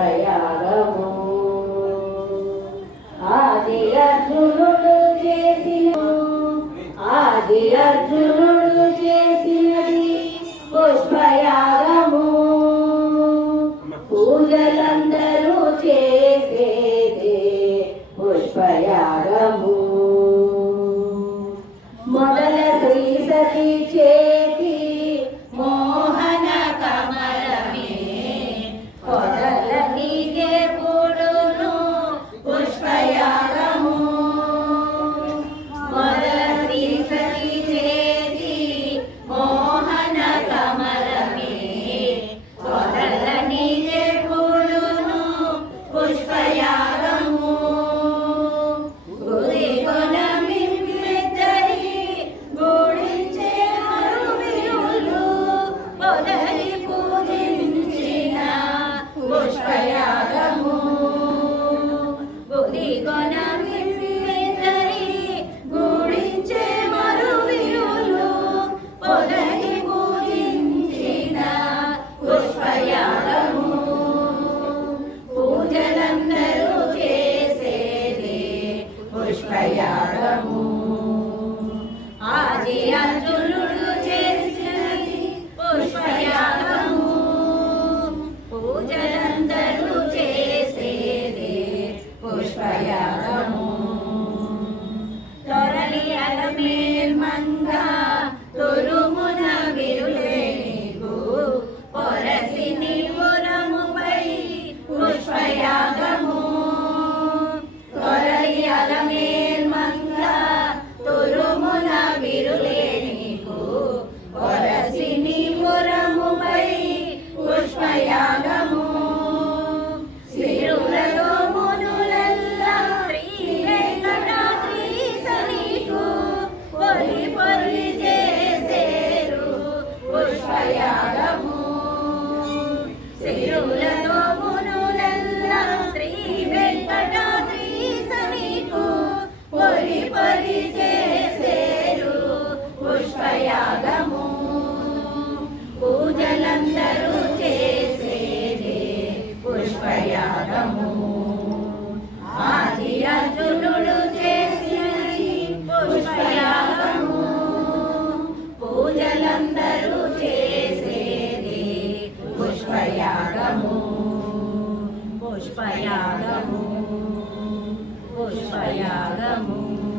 ప్రయాగము. చేసినది పుష్పయాగము. చేసేదే పుష్పయాగము. మొదల శ్రీ సతి చే digo nada. త్యాగము ఆది అర్జునుడు చేసినది పుష్పయాగము. పూజలందరూ చేసేది పుష్పయాగము. పుష్పయాగము. పుష్పయాగము.